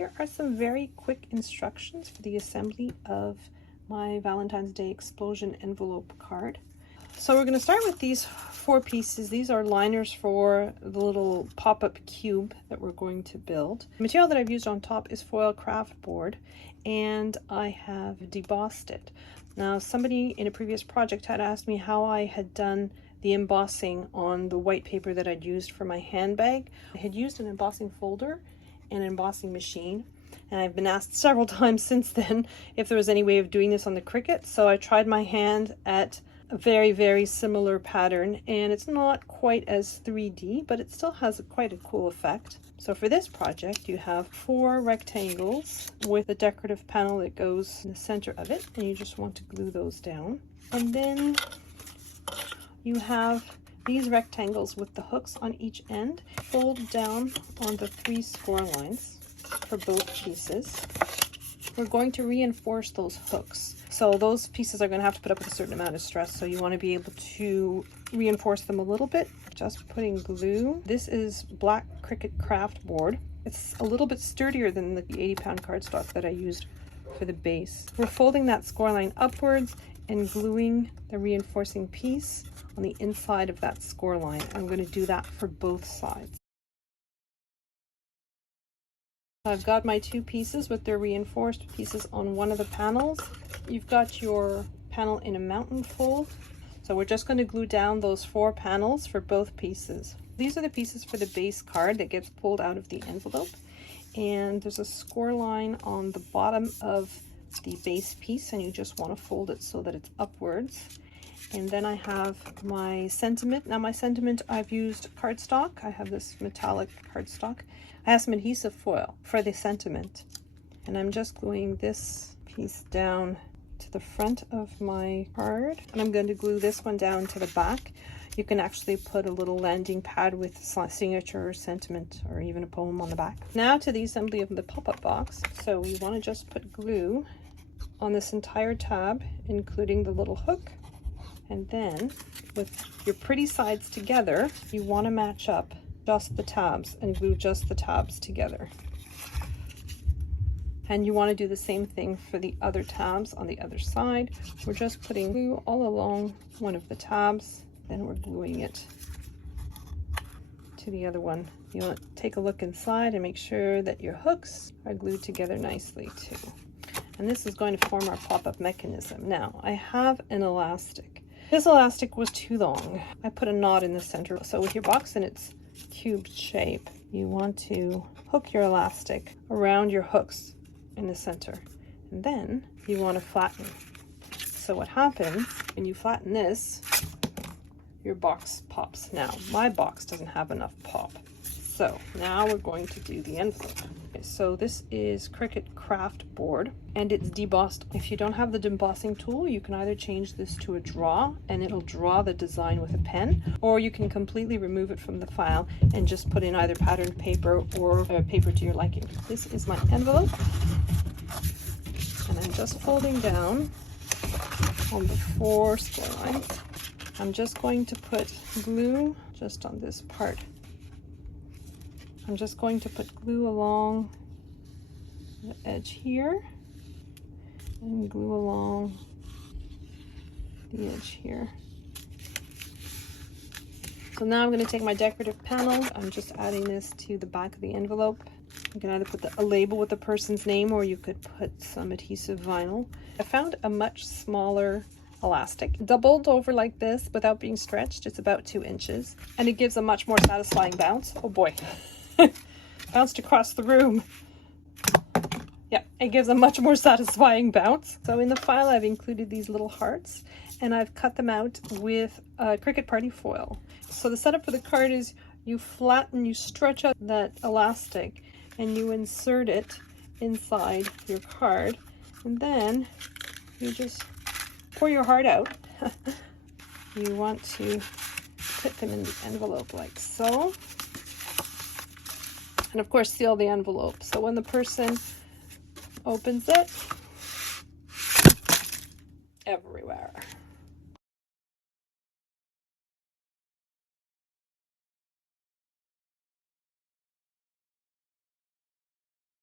here are some very quick instructions for the assembly of my Valentine's Day explosion envelope card. So we're going to start with these 4 pieces. These are liners for the little pop-up cube that we're going to build. The material that I've used on top is foil craft board, and I have debossed it. Now, somebody in a previous project had asked me how I had done the embossing on the white paper that I'd used for my handbag. I had used an embossing folder and an embossing machine, and I've been asked several times since then if there was any way of doing this on the Cricut. So I tried my hand at a very, very similar pattern, and it's not quite as 3D, but it still has quite a cool effect. So for this project, you have 4 rectangles with a decorative panel that goes in the center of it, and you just want to glue those down. And then you have these rectangles with the hooks on each end, fold down on the 3 score lines for both pieces. We're going to reinforce those hooks. So those pieces are going to have to put up with a certain amount of stress, so you want to be able to reinforce them a little bit. Just putting glue. This is black Cricut craft board. It's a little bit sturdier than the 80-pound cardstock that I used for the base. We're folding that score line upwards and gluing the reinforcing piece on the inside of that score line. I'm going to do that for both sides. I've got my 2 pieces with their reinforced pieces on one of the panels. You've got your panel in a mountain fold. So we're just going to glue down those 4 panels for both pieces. These are the pieces for the base card that gets pulled out of the envelope. And there's a score line on the bottom of the base piece, and you just want to fold it so that it's upwards. And then I have my sentiment. Now my sentiment, I've used cardstock. I have this metallic cardstock. I have some adhesive foil for the sentiment. And I'm just gluing this piece down to the front of my card. And I'm going to glue this one down to the back. You can actually put a little landing pad with signature or sentiment or even a poem on the back. Now to the assembly of the pop-up box. So we want to just put glue on this entire tab, including the little hook. And then with your pretty sides together, you want to match up just the tabs and glue just the tabs together. And you want to do the same thing for the other tabs on the other side. We're just putting glue all along one of the tabs, then we're gluing it to the other one. You want to take a look inside and make sure that your hooks are glued together nicely too. And this is going to form our pop-up mechanism. Now, I have an elastic. This elastic was too long. I put a knot in the center. So with your box in its cube shape, you want to hook your elastic around your hooks in the center. And then you want to flatten. So what happens when you flatten this, your box pops. Now, my box doesn't have enough pop. So now we're going to do the envelope. Okay, so this is Cricut craft board, and it's debossed. If you don't have the debossing tool, you can either change this to a draw and it'll draw the design with a pen, or you can completely remove it from the file and just put in either patterned paper or paper to your liking. This is my envelope, and I'm just folding down on the 4 score lines. I'm just going to put glue just on this part. I'm just going to put glue along the edge here and glue along the edge here. So now I'm going to take my decorative panel. I'm just adding this to the back of the envelope. You can either put a label with the person's name, or you could put some adhesive vinyl. I found a much smaller elastic, doubled over like this without being stretched. It's about 2 inches, and it gives a much more satisfying bounce. Oh boy. Bounced across the room. Yeah, it gives a much more satisfying bounce. So in the file, I've included these little hearts, and I've cut them out with Cricut Party foil. So the setup for the card is you flatten, you stretch out that elastic, and you insert it inside your card, and then you just pour your heart out. You want to put them in the envelope like so. And of course, seal the envelope. So when the person opens it, everywhere.